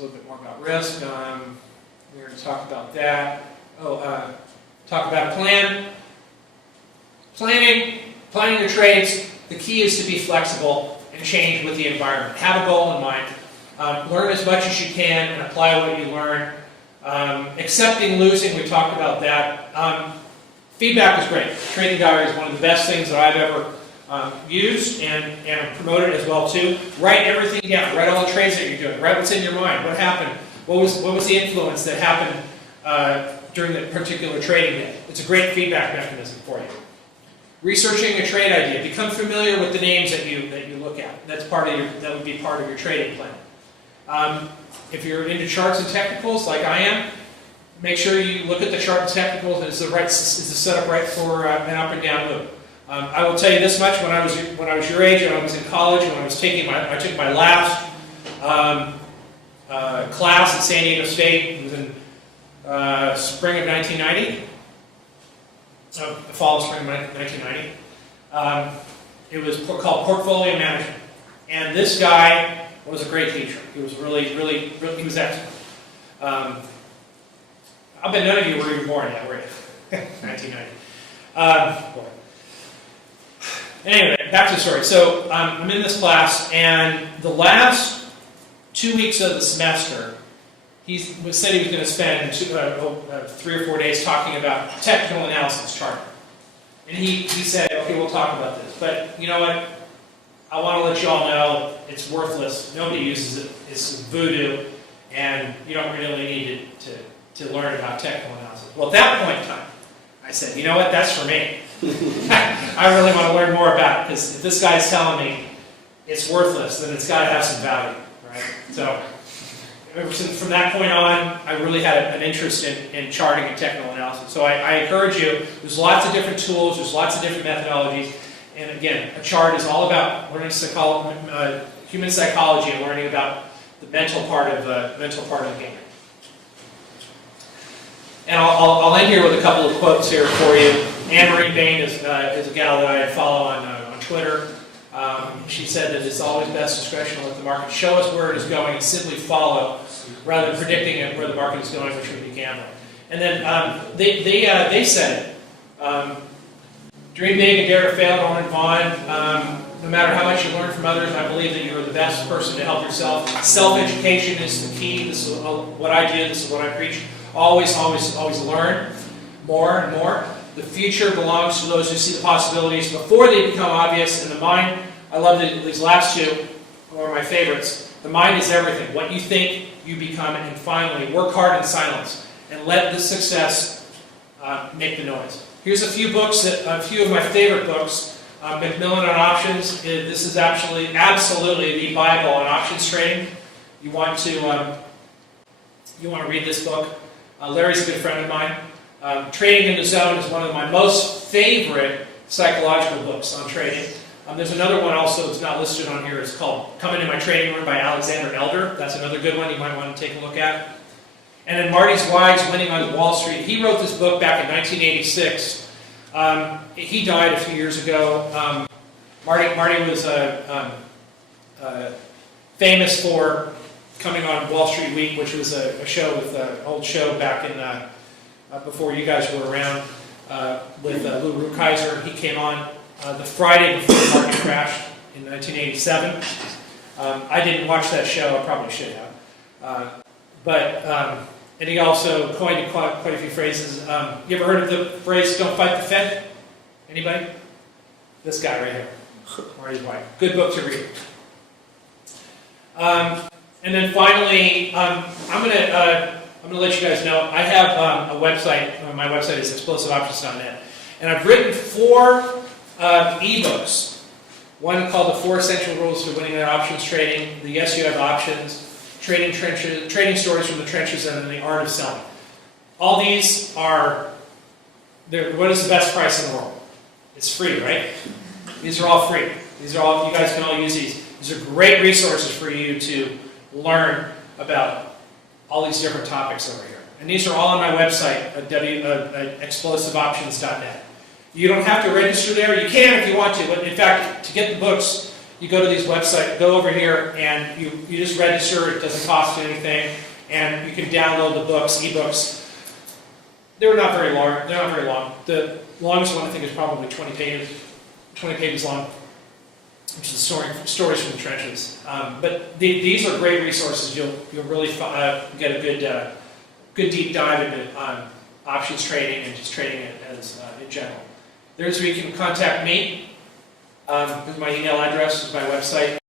a little bit more about risk. We're going to talk about that. Talk about a plan. Planning your trades, the key is to be flexible and change with the environment. Have a goal in mind. Learn as much as you can and apply what you learn. Accepting losing, we talked about that. Feedback is great. Trading diary is one of the best things that I've ever used and promoted as well too. Write everything down. Write all the trades that you're doing. Write what's in your mind. What happened? What was the influence that happened during that particular trading day? It's a great feedback mechanism for you. Researching a trade idea. Become familiar with the names that you look at. That would be part of your trading plan. If you're into charts and technicals like I am, make sure you look at the chart and technicals and is the setup right for an up and down move. I will tell you this much: when I was your age and I was in college, and when I took my last class at San Diego State. It was in spring of 1990. The fall of spring of 1990. It was called Portfolio Management. And this guy was a great teacher. He was really, he was excellent. I bet none of you were even born yet, were you? 1990. Boy. Anyway, back to the story. So I'm in this class, and the last 2 weeks of the semester, he said he was going to spend 3 or 4 days talking about technical analysis charting. And he said, okay, we'll talk about this. But you know what? I want to let you all know it's worthless. Nobody uses it. It's voodoo. And you don't really need to learn about technical analysis. Well, at that point in time, I said, you know what? That's for me. I really want to learn more about it. Because if this guy's telling me it's worthless, then it's got to have some value. Right? So from that point on, I really had an interest in charting and technical analysis. So I encourage you, there's lots of different tools, there's lots of different methodologies. And again, a chart is all about learning human psychology and learning about the mental part of the game. And I'll end here with a couple of quotes here for you. Anne-Marie Bain is a gal that I follow on Twitter. She said that it's always best discretion to let the market show us where it is going and simply follow, rather than predicting where the market is going, which would be gambling. And then they said, dream big and dare to fail, don't Vaughn. No matter how much you learn from others, I believe that you are the best person to help yourself. Self-education is the key. This is what I do. This is what I preach. Always learn more and more. The future belongs to those who see the possibilities before they become obvious. And the mind, I love these last two, are my favorites. The mind is everything. What you think, you become. And finally, work hard in silence and let the success make the noise. Here's a few of my favorite books. Macmillan on Options. This is absolutely the Bible on options trading. You want to read this book. Larry's a good friend of mine. Trading in the Zone is one of my most favorite psychological books on trading. There's another one also that's not listed on here. It's called Come Into My Trading Room by Alexander Elder. That's another good one you might want to take a look at. And then Marty Zweig's Winning on Wall Street. He wrote this book back in 1986. He died a few years ago. Marty was famous for coming on Wall Street Week, which was a show with an old show back in before you guys were around with Lou Rukeyser. He came on the Friday before the market crashed in 1987. I didn't watch that show. I probably should have. And he also coined quite a few phrases. You ever heard of the phrase, don't fight the Fed? Anybody? This guy right here. Marty's White. Good book to read. And then finally, I'm going to let you guys know, I have a website. My website is explosiveoptions.net. And I've written 4 ebooks. One called The 4 Essential Rules to Winning at Options Trading, The Yes You Have Options, Trading Stories from the Trenches, and then The Art of Selling. All these are, what is the best price in the world? It's free, right? These are all free. You guys can all use these. These are great resources for you to learn about all these different topics over here. And these are all on my website at explosiveoptions.net. You don't have to register there. You can if you want to, but in fact, to get the books, You go to these websites, go over here, and you just register. It doesn't cost you anything, and you can download the books, ebooks. They're not very long. They're not very long. The longest one I think is probably 20 pages long, which is stories from the trenches. But these are great resources. You'll really get a good deep dive into options trading and just trading it as in general. There's where you can contact me. This is my email address. This is my website.